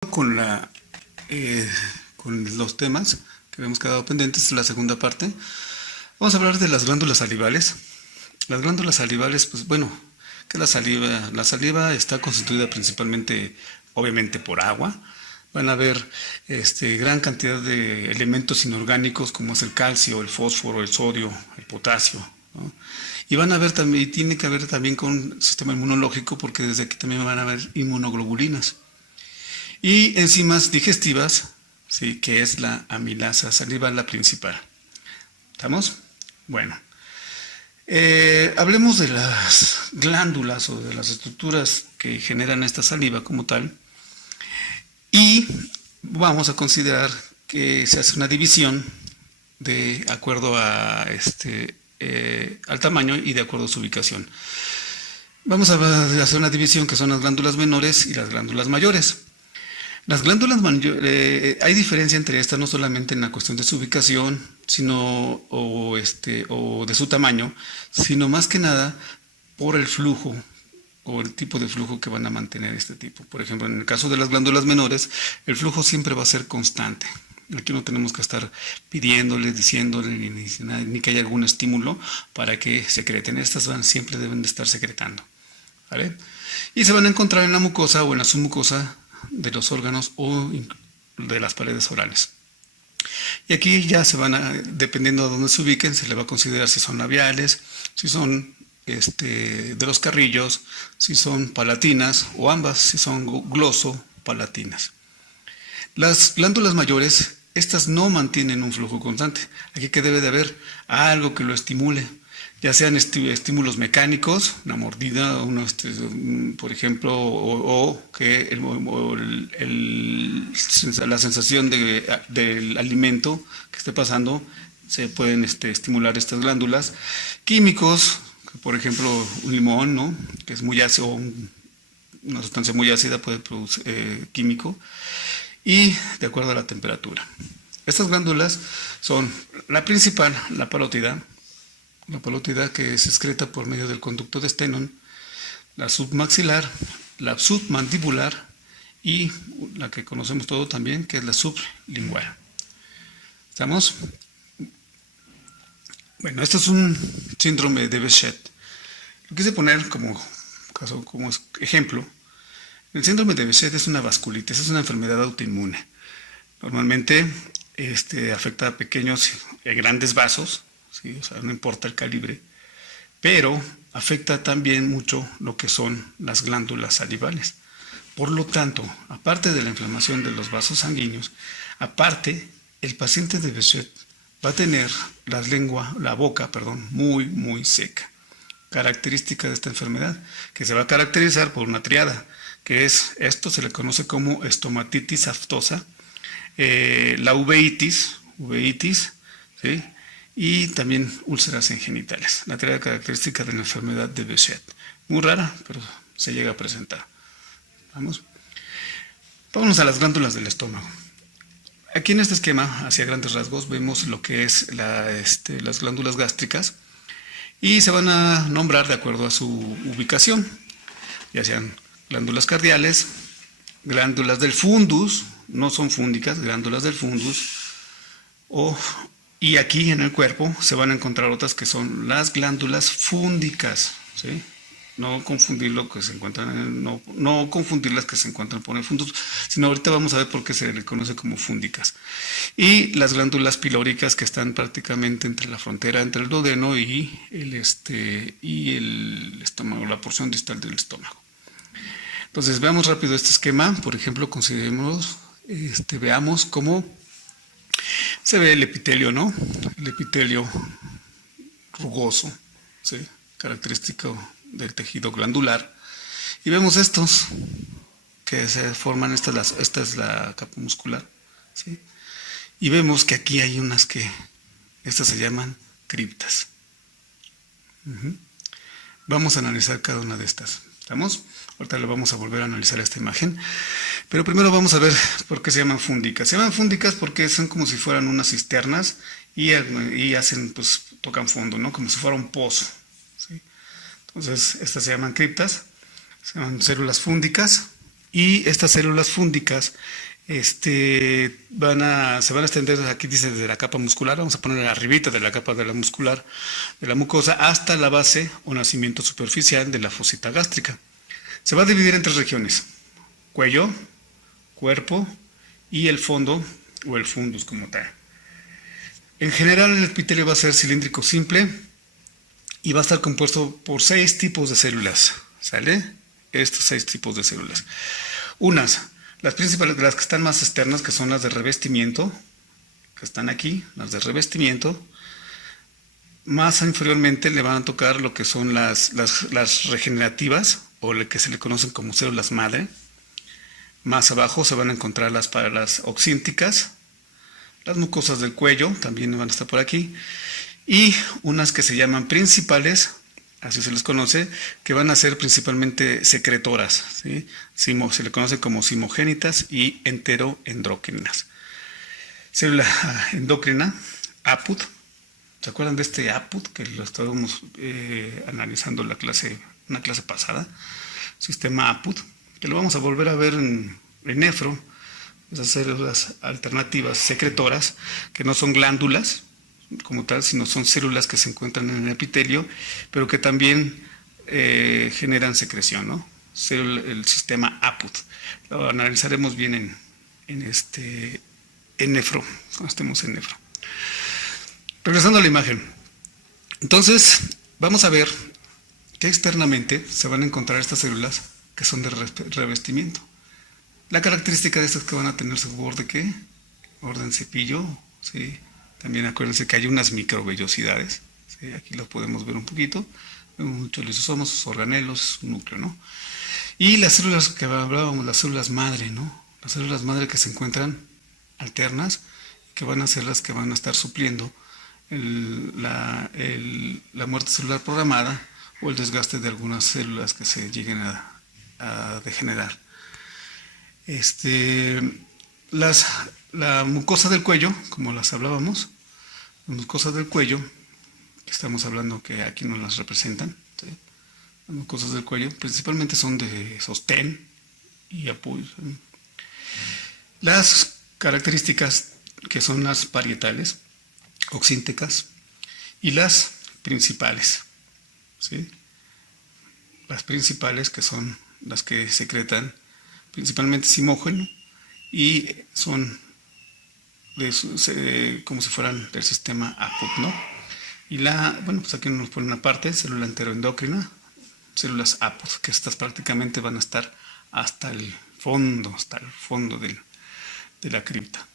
con con los temas que habíamos quedado pendientes, la segunda parte. Vamos a hablar de las glándulas salivales. Las glándulas salivales, pues bueno, ¿qué es la saliva? La saliva está constituida principalmente, obviamente, por agua. Van a haber gran cantidad de elementos inorgánicos como es el calcio, el fósforo, el sodio, el potasio, ¿no? Y van a haber también, tiene que haber también con el sistema inmunológico, porque desde aquí también van a haber inmunoglobulinas. Y enzimas digestivas, ¿sí? Que es la amilasa salival, la principal. ¿Estamos? Bueno. Hablemos de las glándulas o de las estructuras que generan esta saliva como tal. Y vamos a considerar que se hace una división de acuerdo a al tamaño y de acuerdo a su ubicación. Vamos a hacer una división que son las glándulas menores y las glándulas mayores. Las glándulas mayores, hay diferencia entre estas no solamente en la cuestión de su ubicación, sino o de su tamaño, sino más que nada por el flujo o el tipo de flujo que van a mantener este tipo. Por ejemplo, en el caso de las glándulas menores, el flujo siempre va a ser constante. Aquí no tenemos que estar pidiéndole, diciéndole, ni que haya algún estímulo para que secreten. Estas siempre deben de estar secretando, ¿vale? Y se van a encontrar en la mucosa o en la submucosa de los órganos o de las paredes orales. Y aquí ya se van a, dependiendo de dónde se ubiquen, se le va a considerar si son labiales, si son de los carrillos, si son palatinas o ambas, si son gloso-palatinas. Las glándulas mayores, estas no mantienen un flujo constante. Aquí que debe de haber algo que lo estimule, ya sean estímulos mecánicos, una mordida, por ejemplo, o que la sensación del alimento que esté pasando, se pueden estimular estas glándulas. Químicos, por ejemplo, un limón, ¿no? Que es muy ácido, una sustancia muy ácida puede producir químico, y de acuerdo a la temperatura. Estas glándulas son la principal, la parótida que se excreta por medio del conducto de Stenón, la submaxilar, la submandibular y la que conocemos todo también, que es la sublingual. ¿Estamos? Bueno, esto es un síndrome de Behçet. Lo quise poner como ejemplo. El síndrome de Behçet es una vasculitis, es una enfermedad autoinmune. Normalmente afecta a pequeños y grandes vasos, ¿sí? O sea, no importa el calibre, pero afecta también mucho lo que son las glándulas salivales. Por lo tanto, aparte de la inflamación de los vasos sanguíneos, aparte, el paciente de Behçet va a tener la boca, muy, muy seca. Característica de esta enfermedad, que se va a caracterizar por una triada, que es, esto se le conoce como estomatitis aftosa, la uveitis, ¿sí? Y también úlceras en genitales. La triada característica de la enfermedad de Behçet. Muy rara, pero se llega a presentar. Vámonos a las glándulas del estómago. Aquí en este esquema, hacia grandes rasgos, vemos lo que es las glándulas gástricas y se van a nombrar de acuerdo a su ubicación, ya sean glándulas cardiales, glándulas del fundus, no son fúndicas, glándulas del fundus, y aquí en el cuerpo se van a encontrar otras que son las glándulas fúndicas, ¿sí? No confundir lo que se encuentran, no confundir las que se encuentran por el fundus, sino ahorita vamos a ver por qué se le conoce como fúndicas. Y las glándulas pilóricas que están prácticamente entre la frontera entre el duodeno y el estómago, la porción distal del estómago. Entonces veamos rápido este esquema. Por ejemplo, veamos cómo se ve el epitelio, ¿no? El epitelio rugoso, ¿sí? Característico del tejido glandular. Y vemos estos que se forman, esta es la capa muscular, ¿sí? Y vemos que aquí hay unas estas se llaman criptas. Vamos a analizar cada una de estas. ¿Estamos? Ahorita le vamos a volver a analizar esta imagen. Pero primero vamos a ver por qué se llaman fúndicas. Se llaman fúndicas porque son como si fueran unas cisternas y hacen, pues, tocan fondo, ¿no? Como si fuera un pozo, ¿sí? Entonces, estas se llaman criptas, se llaman células fúndicas, Y estas células fúngicas se van a extender, aquí dice, desde la capa muscular, vamos a poner arribita de la capa de la muscular, de la mucosa, hasta la base o nacimiento superficial de la fosita gástrica. Se va a dividir en 3 regiones: cuello, cuerpo y el fondo o el fundus como tal. En general el epitelio va a ser cilíndrico simple y va a estar compuesto por 6 tipos de células, ¿sale? Estos 6 tipos de células. Las principales, las que están más externas, que son las de revestimiento, que están aquí, las de revestimiento. Más inferiormente le van a tocar lo que son las regenerativas, o lo que se le conocen como células madre. Más abajo se van a encontrar las oxínticas, las mucosas del cuello, también van a estar por aquí, y unas que se llaman principales, así se les conoce, que van a ser principalmente secretoras, ¿sí? Se le conoce como cimogénitas y enteroendócrinas. Célula endocrina, APUD. ¿Se acuerdan de este APUD que lo estábamos analizando en una clase pasada? Sistema APUD, que lo vamos a volver a ver en nefro. Esas células alternativas secretoras, que no son glándulas como tal, sino son células que se encuentran en el epitelio, pero que también generan secreción, ¿no? El sistema APUD. Lo analizaremos bien en nefro, cuando estemos en nefro. Regresando a la imagen. Entonces, vamos a ver que externamente se van a encontrar estas células que son de revestimiento. La característica de estas es que van a tener su borde, ¿qué? Orden cepillo, ¿sí? También acuérdense que hay unas microvellosidades, ¿sí? Aquí lo podemos ver un poquito. Vemos mucho lisosomas, sus organelos, su núcleo, ¿no? Y las células que hablábamos, las células madre, ¿no? Las células madre que se encuentran alternas, que van a ser las que van a estar supliendo la muerte celular programada o el desgaste de algunas células que se lleguen a degenerar. La mucosa del cuello, como las hablábamos, las mucosas del cuello, que estamos hablando que aquí nos las representan, ¿sí? Las mucosas del cuello principalmente son de sostén y apoyo, ¿sí? Las características que son las parietales, oxínticas, y las principales, ¿sí? Las principales, que son las que secretan principalmente simógeno y son como si fueran del sistema APUD, ¿no? Y pues aquí nos pone una parte, célula enteroendocrina, células APUD, que estas prácticamente van a estar hasta el fondo de la cripta.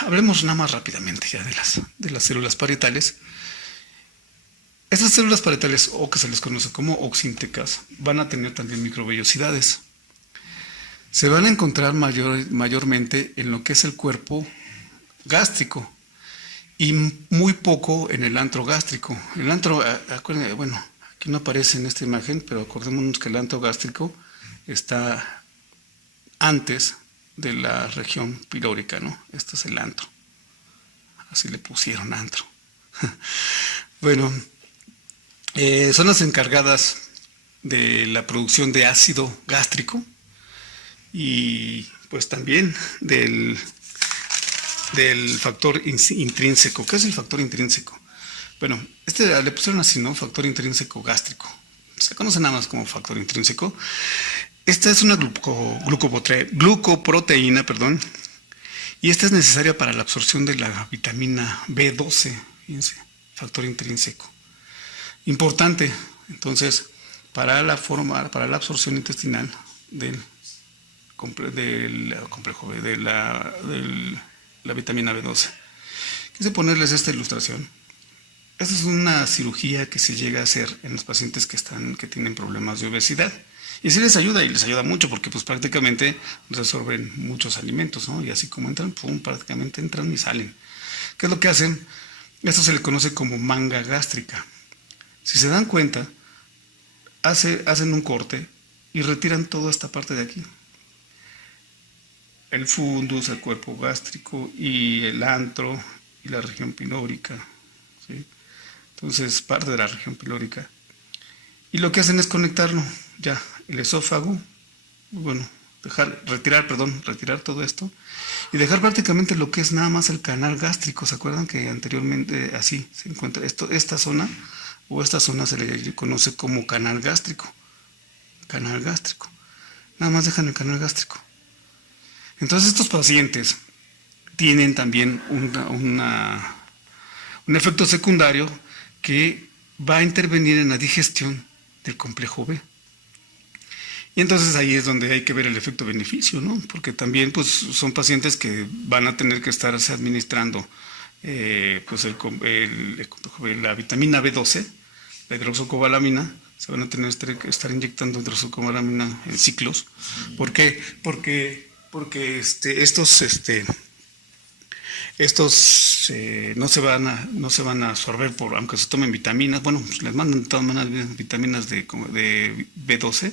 Hablemos nada más rápidamente ya de las células parietales. Estas células parietales, o que se les conoce como oxíntecas, van a tener también microvellosidades. Se van a encontrar mayormente en lo que es el cuerpo gástrico y muy poco en el antro gástrico. El antro, bueno, aquí no aparece en esta imagen, pero acordémonos que el antro gástrico está antes de la región pilórica, ¿no? Este es el antro. Así le pusieron antro. Bueno, son las encargadas de la producción de ácido gástrico y pues también del factor intrínseco. ¿Qué es el factor intrínseco? Bueno, le pusieron así, ¿no? Factor intrínseco gástrico. Se conoce nada más como factor intrínseco. Esta es una glucoproteína, y esta es necesaria para la absorción de la vitamina B12, fíjense, factor intrínseco. Importante, entonces, para la absorción intestinal del complejo B, de la vitamina B12. Quise ponerles esta ilustración. Esta es una cirugía que se llega a hacer en los pacientes que tienen problemas de obesidad. Y sí les ayuda, y les ayuda mucho, porque pues prácticamente resuelven muchos alimentos, ¿no? Y así como entran, prácticamente entran y salen. ¿Qué es lo que hacen? Esto se le conoce como manga gástrica. Si se dan cuenta, hacen un corte y retiran toda esta parte de aquí. El fundus, el cuerpo gástrico y el antro y la región pilórica, ¿sí? Entonces, parte de la región pilórica. Y lo que hacen es conectarlo ya el esófago, bueno, retirar todo esto y dejar prácticamente lo que es nada más el canal gástrico. ¿Se acuerdan que anteriormente así se encuentra esta zona se le conoce como canal gástrico? Canal gástrico. Nada más dejan el canal gástrico. Entonces estos pacientes tienen también un efecto secundario que va a intervenir en la digestión del complejo B. Y entonces ahí es donde hay que ver el efecto beneficio, ¿no? Porque también pues son pacientes que van a tener que estarse administrando pues la vitamina B12, la hidroxocobalamina. Se van a tener que estar inyectando hidroxocobalamina en ciclos. ¿Por qué? Porque estos no se van a absorber aunque se tomen vitaminas. Bueno, pues les mandan de todas maneras vitaminas de B12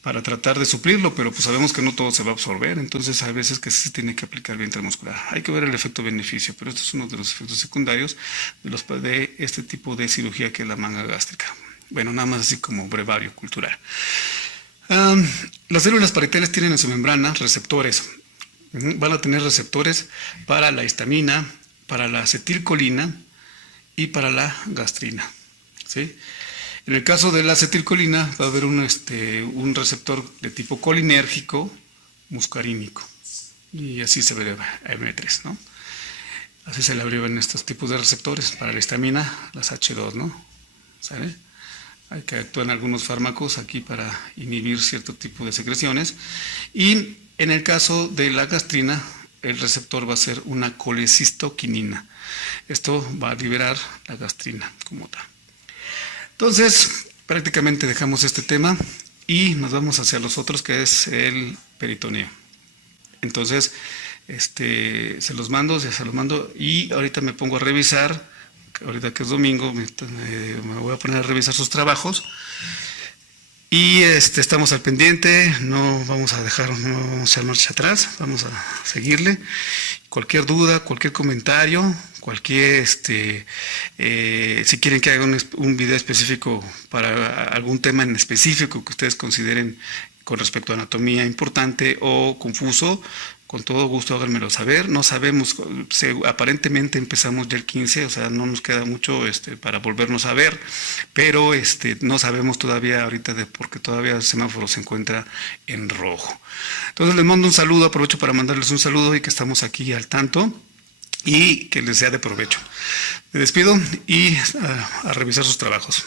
para tratar de suplirlo, pero pues sabemos que no todo se va a absorber, entonces hay veces que sí se tiene que aplicar vía intramuscular. Hay que ver el efecto beneficio, pero esto es uno de los efectos secundarios de este tipo de cirugía que es la manga gástrica. Bueno, nada más así como brevario cultural. Las células parietales tienen en su membrana receptores. Van a tener receptores para la histamina, para la acetilcolina y para la gastrina, ¿sí? En el caso de la acetilcolina va a haber un receptor de tipo colinérgico muscarínico y así se ve M3, ¿no? Así se le abrevian estos tipos de receptores. Para la histamina, las H2, ¿no? ¿Sabe? Hay que actuar en algunos fármacos aquí para inhibir cierto tipo de secreciones. Y en el caso de la gastrina, el receptor va a ser una colecistoquinina. Esto va a liberar la gastrina como tal. Entonces, prácticamente dejamos este tema y nos vamos hacia los otros, que es el peritoneo. Entonces, se los mando y ahorita me pongo a revisar, ahorita que es domingo, me voy a poner a revisar sus trabajos y estamos al pendiente, no vamos a echar marcha atrás, vamos a seguirle. Cualquier duda, cualquier comentario, si quieren que haga un video específico para algún tema en específico que ustedes consideren con respecto a anatomía importante o confuso, con todo gusto háganmelo saber. No sabemos, aparentemente empezamos ya el 15, o sea, no nos queda mucho para volvernos a ver, pero no sabemos todavía ahorita porque todavía el semáforo se encuentra en rojo. Entonces les mando un saludo, aprovecho para mandarles un saludo y que estamos aquí al tanto y que les sea de provecho. Me despido y a revisar sus trabajos.